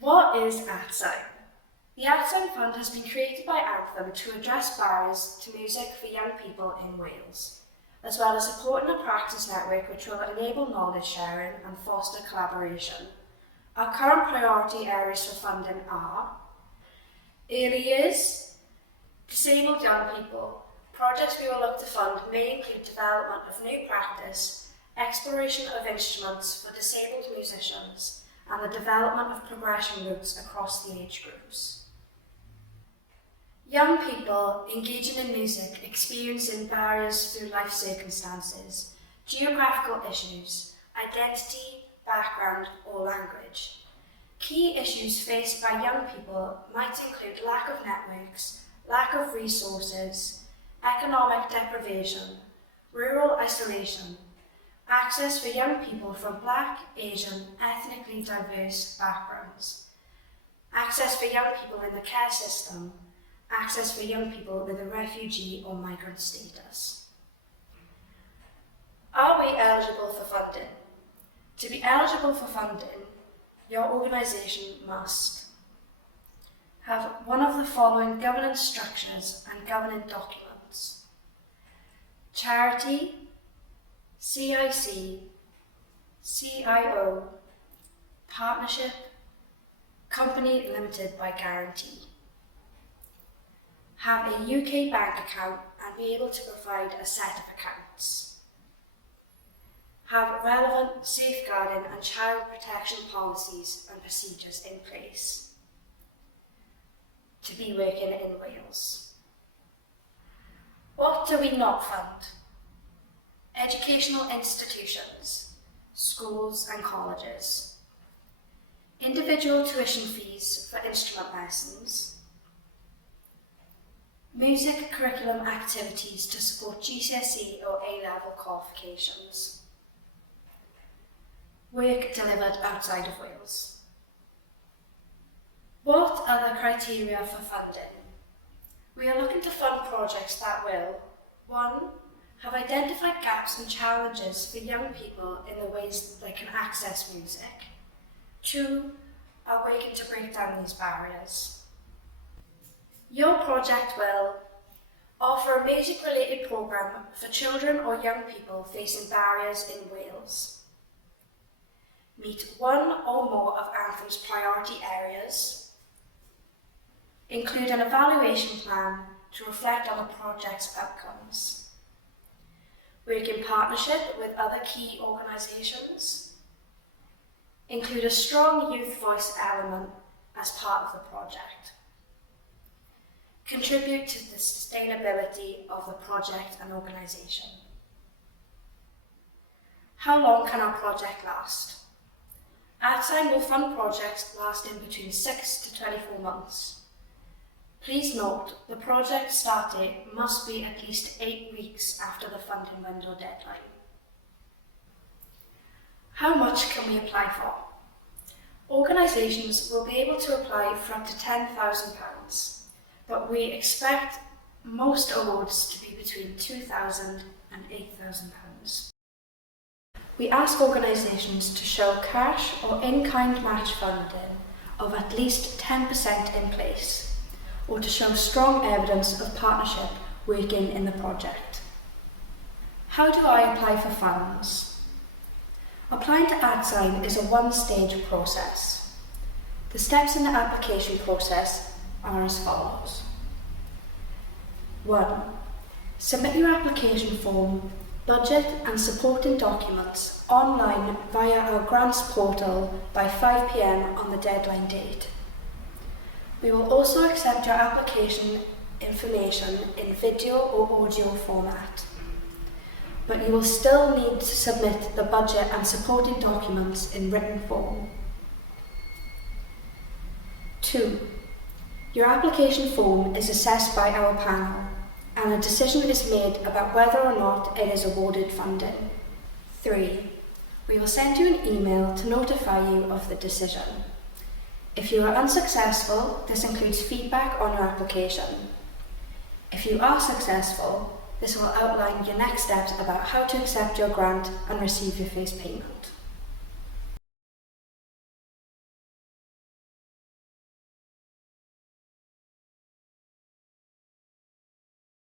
What is Atsain? The Atsain Fund has been created by Anthem to address barriers to music for young people in Wales, as well as supporting a practice network which will enable knowledge sharing and foster collaboration. Our current priority areas for funding are early years, disabled young people. Projects we will look to fund may include development of new practice, exploration of instruments for disabled musicians, and the development of progression routes across the age groups. Young people engaging in music experiencing barriers through life circumstances, geographical issues, identity, background, or language. Key issues faced by young people might include lack of networks, lack of resources, economic deprivation, rural isolation, access for young people from Black, Asian, ethnically diverse backgrounds, access for young people in the care system, access for young people with a refugee or migrant status. Are we eligible for funding? To be eligible for funding, your organisation must have one of the following governance structures and governing documents: charity, CIC, CIO, partnership, company limited by guarantee. Have a UK bank account and be able to provide a set of accounts. Have relevant safeguarding and child protection policies and procedures in place. To be working in Wales. What do we not fund? Educational institutions, schools and colleges. Individual tuition fees for instrument lessons. Music curriculum activities to support GCSE or A-level qualifications. Work delivered outside of Wales. What are the criteria for funding? We are looking to fund projects that will 1. Have identified gaps and challenges for young people in the ways that they can access music. 2. Are working to break down these barriers. Your project will offer a music-related programme for children or young people facing barriers in Wales. Meet one or more of Anthem's priority areas. Include an evaluation plan to reflect on the project's outcomes. Work in partnership with other key organisations. Include a strong youth voice element as part of the project. Contribute to the sustainability of the project and organisation. How long can our project last? Atsain will fund projects lasting between 6 to 24 months. Please note, the project start date must be at least 8 weeks after the funding window deadline. How much can we apply for? Organisations will be able to apply for up to £10,000, but we expect most awards to be between £2,000 and £8,000. We ask organisations to show cash or in-kind match funding of at least 10% in place, or to show strong evidence of partnership working in the project. How do I apply for funds? Applying to Atsain is a one-stage process. The steps in the application process are as follows. 1. Submit your application form, budget and supporting documents online via our grants portal by 5 p.m. on the deadline date. We will also accept your application information in video or audio format, but you will still need to submit the budget and supporting documents in written form. 2. Your application form is assessed by our panel, and a decision is made about whether or not it is awarded funding. 3. We will send you an email to notify you of the decision. If you are unsuccessful, this includes feedback on your application. If you are successful, this will outline your next steps about how to accept your grant and receive your first payment.